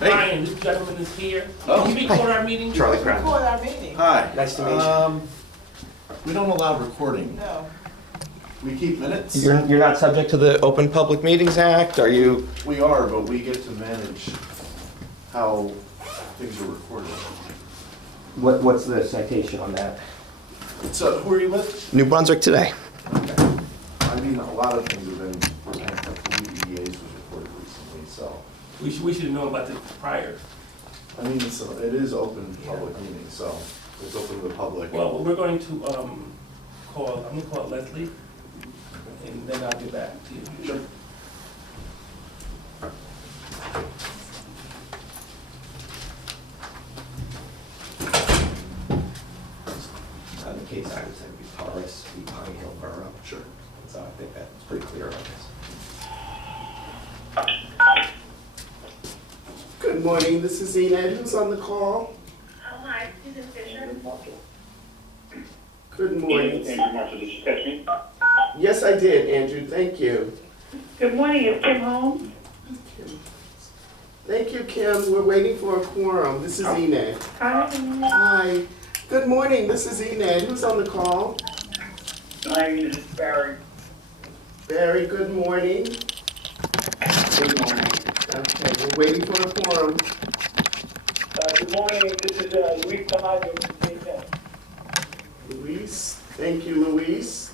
Brian, this gentleman is here. Oh. Can you record our meeting? Charlie Crown. Record our meeting. Hi. Nice to meet you. We don't allow recording. No. We keep minutes. You're not subject to the Open Public Meetings Act, are you? We are, but we get to manage how things are recorded. What's the citation on that? So, who are you with? New Brunswick Today. Okay. I mean, a lot of things have been, I believe EDAs was recorded recently, so. We should have known about this prior. I mean, it is open public meeting, so it's open to the public. Well, we're going to I'm gonna call Leslie, and then I'll get back to you. Sure. On the case I would say be Taurus, be Pine Hill Borough. Sure. So I think that's pretty clear on this. Good morning, this is Enid. Who's on the call? Oh, hi, Susan Fisher. Good morning. Andrew Marshall, did you catch me? Yes, I did, Andrew. Thank you. Good morning, is Kim home? Thank you, Kim. We're waiting for a quorum. This is Enid. Hi. Hi. Good morning, this is Enid. Who's on the call? Hi, this is Barry. Barry, good morning. Good morning. Okay, we're waiting for a quorum. Good morning, this is Luis Tamayo from St. Louis. Luis. Thank you, Luis.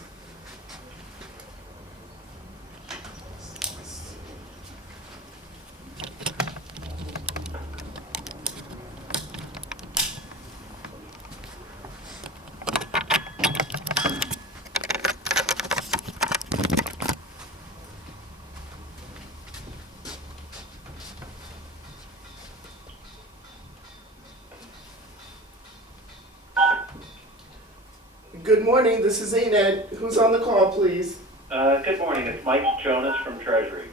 Good morning, this is Enid. Who's on the call, please? Good morning, it's Mike Jonas from Treasury.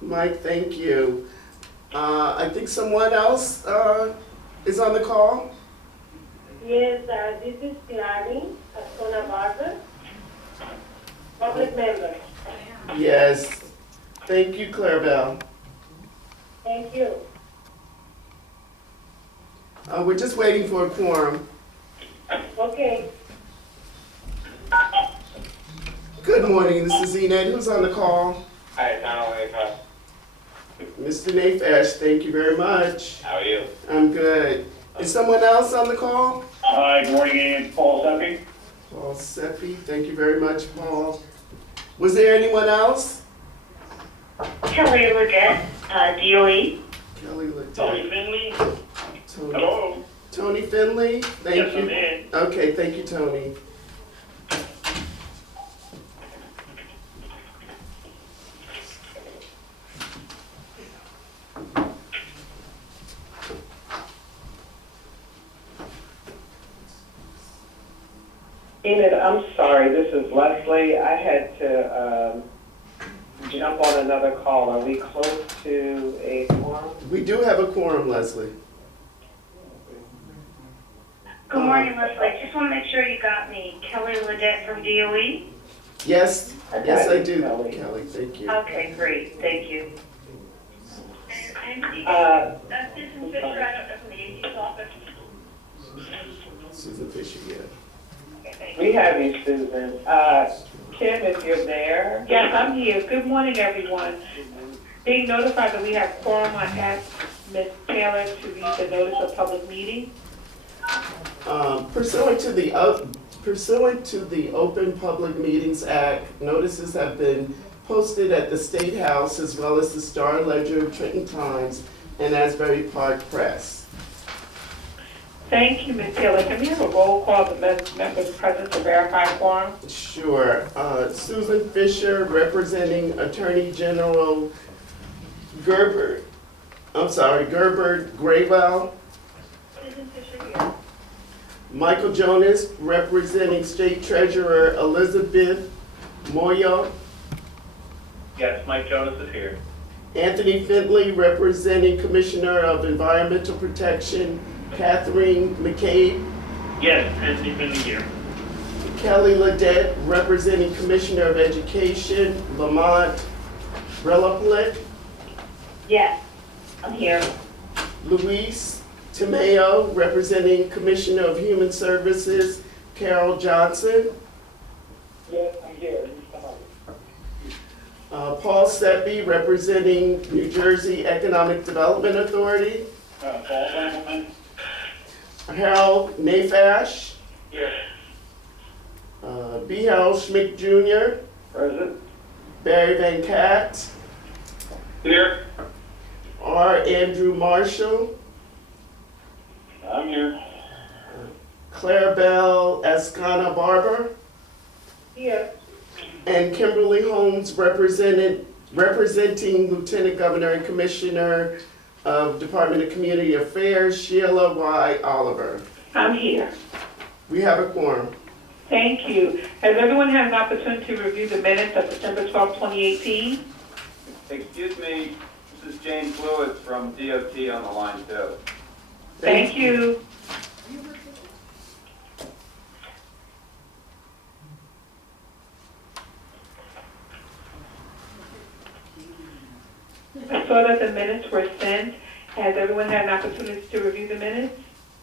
Mike, thank you. I think someone else is on the call. Yes, this is Tiani, Sona Barber, public member. Yes. Thank you, Clarabelle. Thank you. We're just waiting for a quorum. Okay, Good morning, this is Enid. Who's on the call? Hi, it's Donald Apex. Mr. Nafash, thank you very much. How are you? I'm good. Is someone else on the call? Hi, good morning, it's Paul Seppi. Paul Seppi, thank you very much, Paul. Was there anyone else? Kelly Leggett, DOE. Kelly Tony Liddell. Finley. Tony. Hello. Tony Finley, thank Yes, you. I'm in. Okay, thank you, Tony. Enid, I'm sorry, this is Leslie. I had to jump on another call. Are we close to a quorum? We do have a quorum, Leslie. Good morning, Leslie. Just want to make sure you got me. Kelly Leggett from DOE. Yes, I yes, got I you, do, Kelly. Kelly, thank you. Okay, great. Thank you. Susan Fisher, I don't know from the AG's office. Susan Fisher, yeah. We have you, Susan. Kim, if you're there. Yes, I'm here. Good morning, everyone. Being notified that we have quorum, I ask Ms. Taylor to read the notice of public meeting. Pursuant to the Open Public Meetings Act, notices have been posted at the State House as well as the Star Ledger, Trenton Times, and Asbury Park Press. Thank you, Ms. Taylor. Can we have a roll call of the members present to verify quorum? Sure. Susan Fisher, representing Attorney General Gerbert Graywell. Susan Fisher here. Michael Jonas, representing State Treasurer Elizabeth Moyo. Yes, Mike Jonas is here. Anthony Findley, representing Commissioner of Environmental Protection Catherine McCabe. Yes, Anthony Finley here. Kelly Ledet, representing Commissioner of Education Lamont Relaplet. Yes, I'm here. Luis Tomeo, representing Commissioner of Human Services, Carol Johnson. Yes, I'm here. Paul Seppi, representing New Jersey Economic Development Authority. Paul Brenneman. Harold Nafash. Here. B. Harold Schmidt Jr., Present. Barry Van Cat, Here. R. Andrew Marshall, I'm here. Clarabelle Ascana Barber, Here. and Kimberly Holmes, representing Lieutenant Governor and Commissioner of Department of Community Affairs, Sheila Y. Oliver. I'm here. We have a quorum. Thank you. Has everyone had an opportunity to review the minutes of December 12, 2018? Excuse me, this is James Lewis from DOT on the line too. Thank you. I saw that the minutes were sent. Has everyone had an opportunity to review the minutes?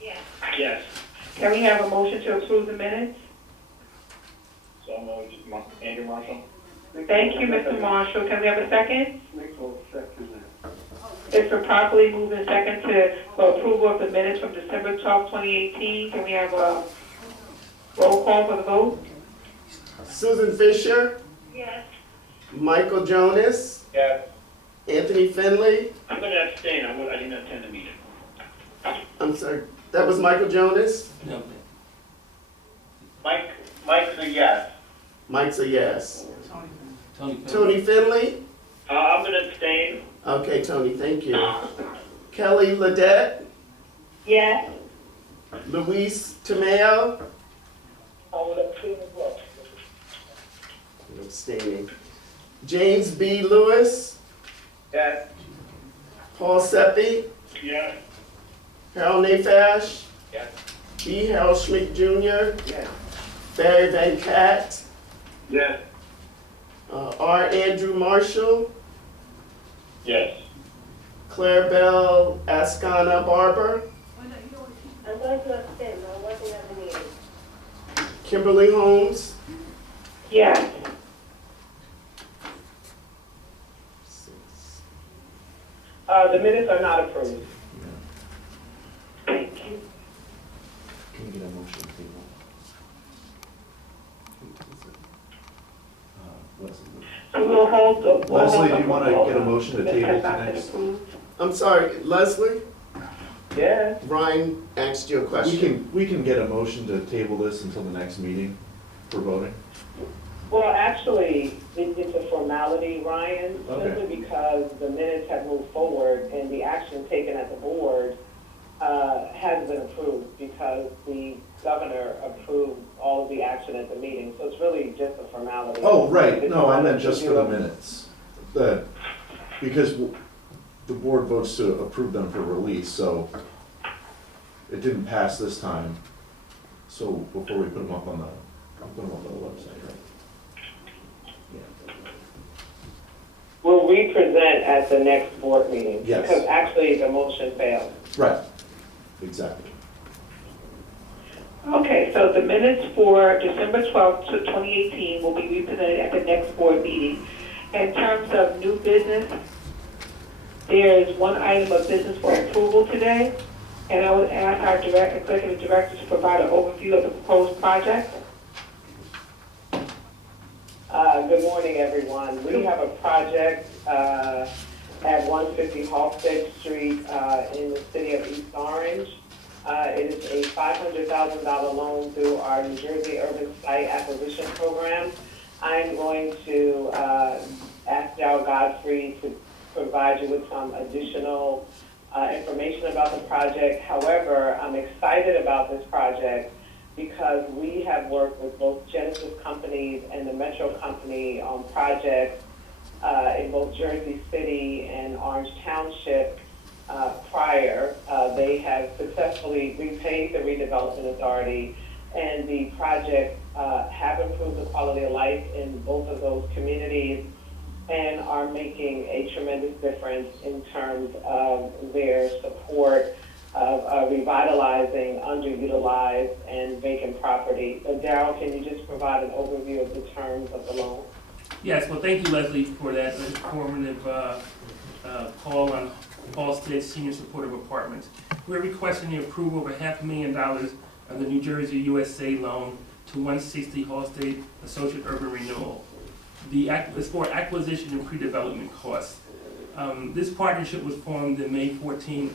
Yes. Yes. Can we have a motion to approve the minutes? So I'm Andrew Marshall. Thank you, Mr. Marshall. Can we have a second? Nichols, second. It's been properly moved and second for approval of the minutes from December 12, 2018. Can we have a roll call for the vote? Susan Fisher, Yes. Michael Jonas, Yes. Anthony Finley. I'm going to abstain. I didn't attend the meeting. I'm sorry, that was Michael Jonas? No, Mike's a yes. Mike's a yes. Tony. Tony Finley? I'm going to abstain. Okay, Tony, thank you. Kelly Ledette, Yes. Luis Tomeo, I will abstain as well. abstaining. James B. Lewis, Yes. Paul Seppi, Yes. Harold Nafash, Yes. B. Harold Schmidt Jr., Yes. Barry Van Cat, Yes. R. Andrew Marshall, Yes. Clarabelle Ascana Barber, I'm going to abstain. I wasn't at the meeting. Kimberly Holmes, Yes. The minutes are not approved. Thank you. Can we get a motion to table? Leslie. So we'll hold the. Leslie, do you want to get a motion to Minutes table have to not been next? approved. I'm sorry, Leslie? Yes. Ryan asked you a We question. can get a motion to table this until the next meeting for voting. Well, actually, it's a formality, Ryan, Okay. simply because the minutes have moved forward and the action taken at the board has been approved because the governor approved all of the action at the meeting. So it's really just a formality. Oh, right, It's no, I meant to just for do the a- minutes. Because the board votes to approve them for release, so it didn't pass this time. So before we put them up on the website, right? We'll re-present at the next board meeting. Yes. Because actually, the motion failed. Right, exactly. Okay, so the minutes for December 12th, 2018 will be represented at the next board meeting. In terms of new business, there is one item of business for approval today, and I would ask our executive director to provide an overview of the proposed project. Good morning, everyone. We have a project at 150 Halsted Street in the city of East Orange. It is a $500,000 loan through our New Jersey Urban Site Acquisition Program. I'm going to ask Dow Godfrey to provide you with some additional information about the project. However, I'm excited about this project because we have worked with both Genesis companies and the Metro Company on projects in both Jersey City and Orange Township prior. They have successfully repaid the redevelopment authority, and the projects have improved the quality of life in both of those communities. and are making a tremendous difference in terms of their support of revitalizing underutilized and vacant property. So Darryl, can you just provide an overview of the terms of the loan? Yes, well, thank you, Leslie, for that informative call on Halstead Senior Supportive Apartments. We're requesting the approval of $500,000 of the New Jersey USA loan to 160 Halstead Associate Urban Renewal. It's for acquisition and pre-development costs. This partnership was formed in May 14,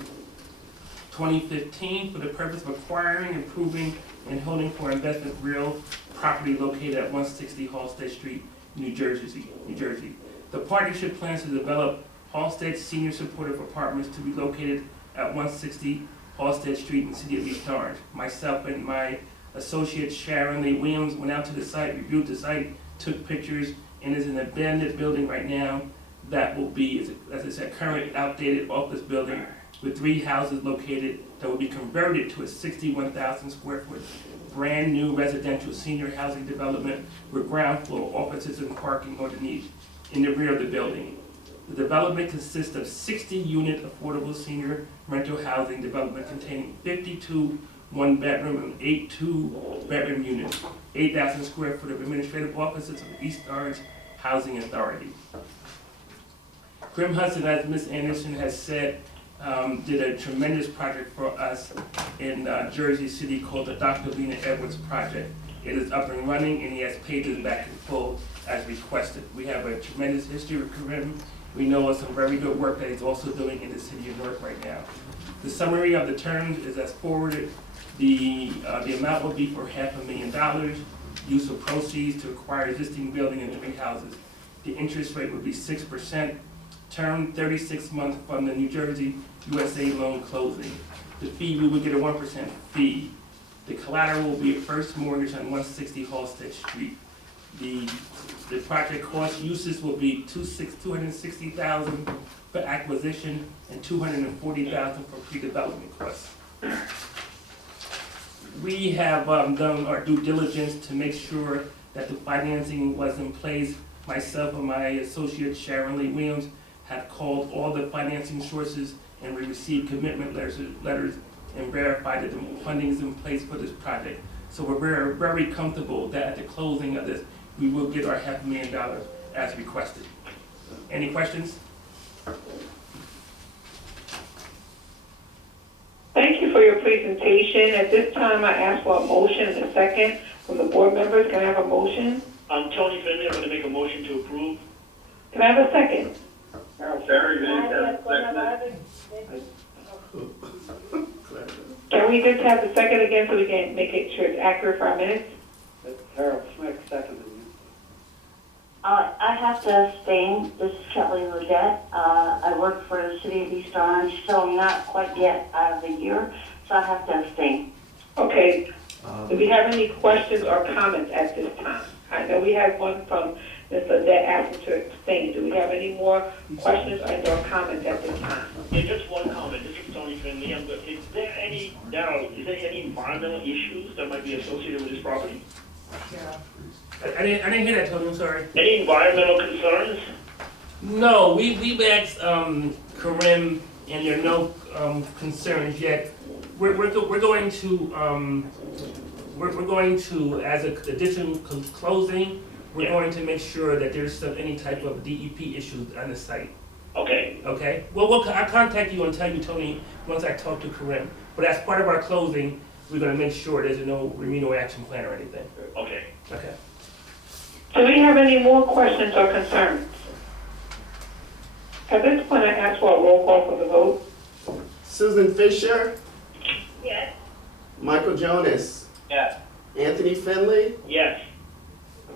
2015 for the purpose of acquiring, improving, and holding for investment real property located at 160 Halstead Street, New Jersey. The partnership plans to develop Halstead Senior Supportive Apartments to be located at 160 Halstead Street in the city of East Orange. Myself and my associate Sharon Lee Williams went out to the site, reviewed the site, took pictures, and is an abandoned building right now that will be, as I said, current outdated office building with 3 houses located that will be converted to a 61,000 square foot brand new residential senior housing development with ground floor offices and parking underneath in the rear of the building. The development consists of 60-unit affordable senior rental housing development containing 52 one-bedroom and 8 two-bedroom units, 8,000 square foot of administrative offices of the East Orange Housing Authority. Grim Hudson, as Ms. Anderson has said, did a tremendous project for us in Jersey City called the Dr. Lena Edwards Project. It is up and running, and he has paid us back in full as requested. We have a tremendous history with Grim. We know of some very good work that he's also doing in the city of Newark right now. The summary of the terms is as forwarded. The amount will be for $500,000. Use of proceeds to acquire existing building and 3 houses. The interest rate would be 6%. Term 36 months from the New Jersey USA loan closing. The fee, we would get a 1% fee. The collateral will be a first mortgage on 160 Halstead Street. The project cost uses will be $260,000 for acquisition and $240,000 for pre-development costs. We have done our due diligence to make sure that the financing was in place. Myself and my associate Sharon Lee Williams have called all the financing sources, and we received commitment letters and verified that the funding is in place for this project. So we're very, very comfortable that at the closing of this, we will get our $500,000 as requested. Any questions? Thank you for your presentation. At this time, I ask for a motion and a second from the board members. Can I have a motion? I'm Tony Finley, I'm going to make a motion to approve. Can I have a second? Barry Van seconded. Can we just have the second again so we can make it sure it's accurate for our minutes? Harold Smith seconded. I have to abstain. This is Kelly Ledet. I work for the city of East Orange, so I'm not quite yet out of the year, so I have to abstain. Okay. Do we have any questions or comments at this time? I know we had one from Ms. Ledet asking to abstain. Do we have any more questions or comments at this time? Yeah, just one comment. This is Tony Finley. Is there any environmental issues that might be associated with this property? I didn't hear that, Tony, I'm sorry. Any environmental concerns? No, we've asked Karim, and there are no concerns yet. We're going to, as an additional closing, we're going to make sure that there's any type of DEP issues on the site. Okay. Okay? Well, I'll contact you and tell you, Tony, once I talk to Karim. But as part of our closing, we're going to make sure there's no remedial action plan or anything. Okay. Okay. Do we have any more questions or concerns? At this point, I ask for a roll call for the vote. Susan Fisher, Yes. Michael Jonas, Yes. Anthony Finley, Yes.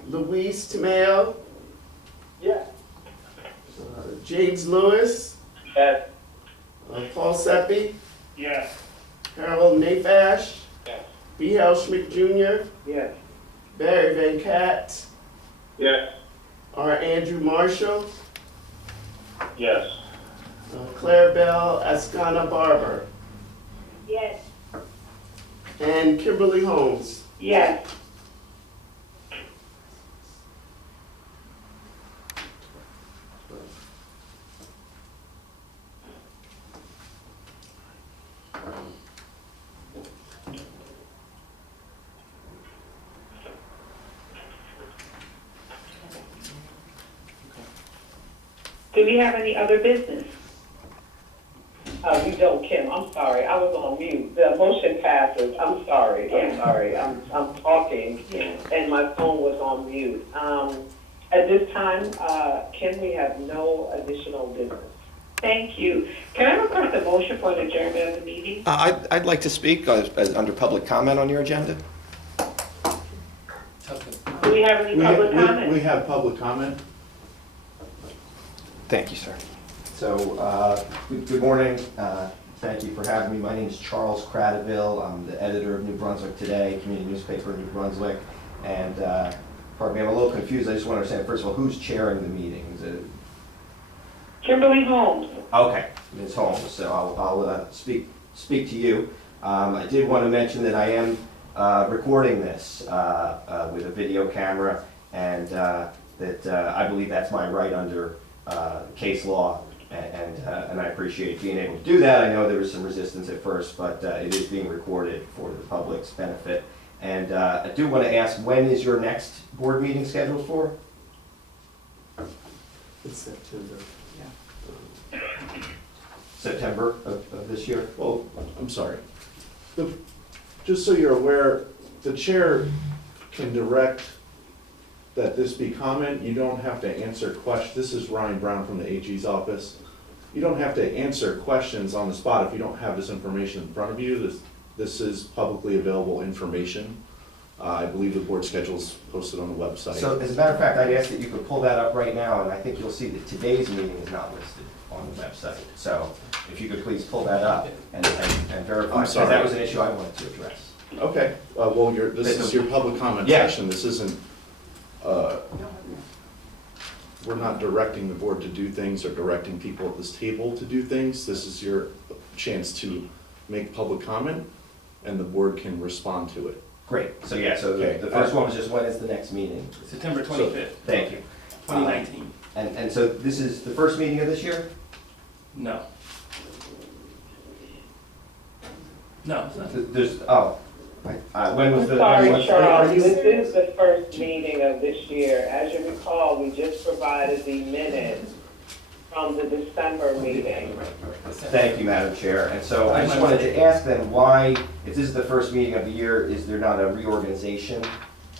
Louise Tameo, Yes. James Lewis, Yes. Paul Seppi, Yes. Harold Nafash, Yes. B. Hal Schmidt Jr., Yes. Barry Van Kat, Yes. R. Andrew Marshall, Yes. Claire Bell Ascana Barber, Yes. and Kimberly Holmes. Yes. Do we have any other business? We don't, Kim, I'm sorry, I was on mute. The motion passes, I'm sorry, I'm talking, Yeah. and my phone was on mute. At this time, Kim, we have no additional business. Thank you. Can I request a motion for an adjournment of the meeting? I'd like to speak under public comment on your agenda. Do we have any public comment? We have public comment. Thank you, sir. So, good morning. Thank you for having me. My name is Charles Cradaville. I'm the editor of New Brunswick Today, community newspaper in New Brunswick. And, pardon me, I'm a little confused. I just want to understand, first of all, who's chairing the meeting? Is it? Kimberly Holmes. Okay, Ms. Holmes, so I'll speak to you. I did want to mention that I am recording this with a video camera, and that I believe that's my right under case law, and I appreciate being able to do that. I know there was some resistance at first, but it is being recorded for the public's benefit. And I do want to ask, when is your next board meeting scheduled for? It's September. September of this year? Well, I'm sorry. Just so you're aware, the chair can direct that this be comment. You don't have to answer questions. This is Ryan Brown from the AG's office. You don't have to answer questions on the spot if you don't have this information in front of you. This is publicly available information. I believe the board schedule is posted on the website. So, as a matter of fact, I'd ask that you could pull that up right now, and I think you'll see that today's meeting is not listed on the website. So, if you could please pull that up and verify, because that was an issue I wanted to address. Okay, well, this is your public comment Yeah. session. This isn't, we're not directing the board to do things or directing people at this table to do things. This is your chance to make public comment, and the board can respond to it. Great. So, yeah, so Okay. the first one was just, when is the next meeting? September 25th, Thank you. 2019. And so this is the first meeting of this year? No. No, it's not. There's, when was the? Sorry, Charles, this is the first meeting of this year. As you recall, we just provided the minutes from the December meeting. Thank you, Madam Chair. And so I just wanted to ask then, why, if this is the first meeting of the year, is there not a reorganization?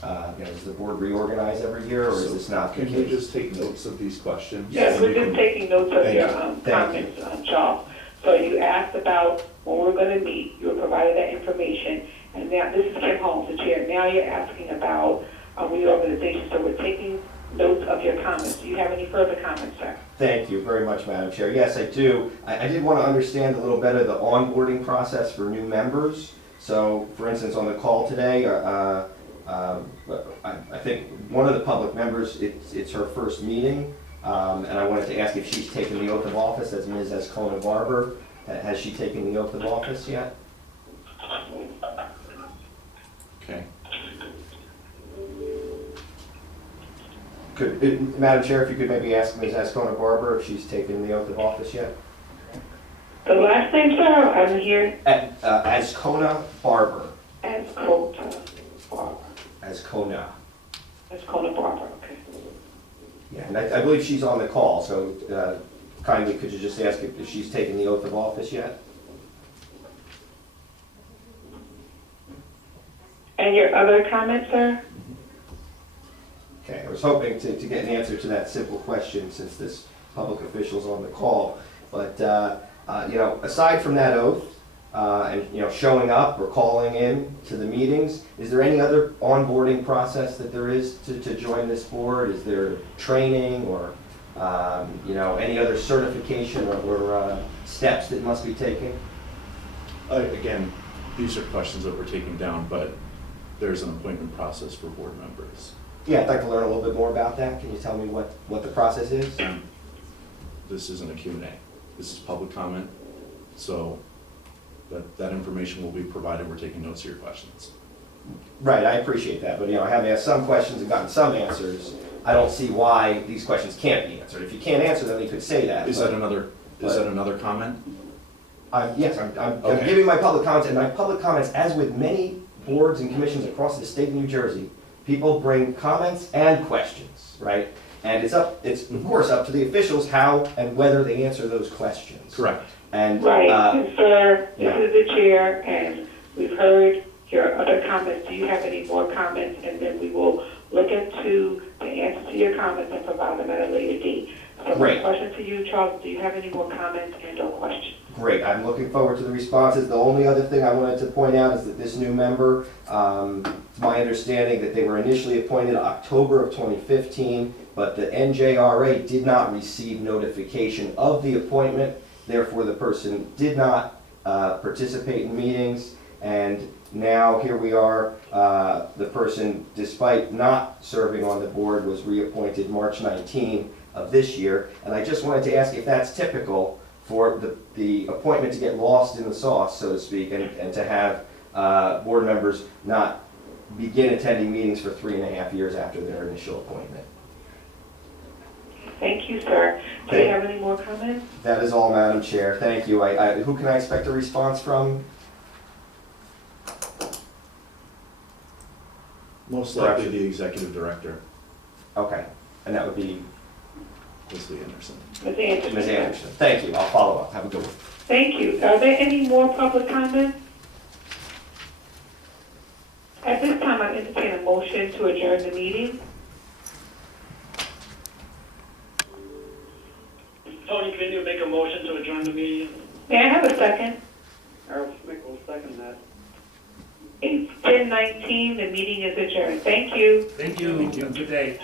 Does the board reorganize every year, or is this not the Can you case? just take notes of these questions? Yes, we're just taking notes of Thank your you. Thank comments, Charles. So you asked about when we're going to meet, you were provided that information, and now, this is Kim Holmes, the chair, now you're asking about reorganization, so we're taking notes of your comments. Do you have any further comments, sir? Thank you very much, Madam Chair. Yes, I do. I did want to understand a little better the onboarding process for new members. So, for instance, on the call today, I think one of the public members, it's her first meeting, and I wanted to ask if she's taken the oath of office as Ms. Escona Barber. Has she taken the oath of office yet? Okay. Madam Chair, if you could maybe ask Ms. Escona Barber if she's taken the oath of office yet? The last name, sir, I didn't hear. Escona Barber. Ascona Barber. Escona. Ascona Barber, okay. Yeah, and I believe she's on the call, so kindly could you just ask if she's taken the oath of office yet? And your other comment, sir? Okay, I was hoping to get an answer to that simple question since this public official's on the call. But, aside from that oath, and, showing up or calling in to the meetings, is there any other onboarding process that there is to join this board? Is there training or, any other certification or steps that must be taken? Again, these are questions that we're taking down, but there's an appointment process for board members. Yeah, I'd like to learn a little bit more about that. Can you tell me what the process is? This isn't a Q&A. This is public comment, so that information will be provided. We're taking notes of your questions. Right, I appreciate that, but I have asked some questions and gotten some answers. I don't see why these questions can't be answered. If you can't answer them, you could say that. Is that another comment? Yes, I'm Okay. giving my public comments, and my public comments, as with many boards and commissions across the state of New Jersey, people bring comments and questions, right? And it's of course up to the officials how and whether they answer those questions. Correct. And, Right, and sir, yeah. this is the chair, and we've heard your other comments. Do you have any more comments? And then we will look into the answer to your comments and provide them at a later date. So my Great. question to you, Charles, do you have any more comments and or questions? Great, I'm looking forward to the responses. The only other thing I wanted to point out is that this new member, it's my understanding that they were initially appointed October of 2015, but the NJRA did not receive notification of the appointment. Therefore, the person did not participate in meetings, and now here we are. The person, despite not serving on the board, was reappointed March 19 of this year, and I just wanted to ask if that's typical for the appointment to get lost in the sauce, so to speak, and to have board members not begin attending meetings for 3.5 years after their initial appointment. Thank you, sir. Do you have any more comments? That is all, Madam Chair. Thank you. Who can I expect a response from? Most likely the executive director, Okay, and that would be Leslie Anderson. Ms. Anderson. Ms. Anderson. Thank you. I'll follow up. Have a good one. Thank you. Are there any more public comments? At this time, I entertain a motion to adjourn the meeting. Tony, can you make a motion to adjourn the meeting? May I have a second? Harold Schmidt will second that. It's 10:19, the meeting is adjourned. Thank you. Thank you. Have a good day.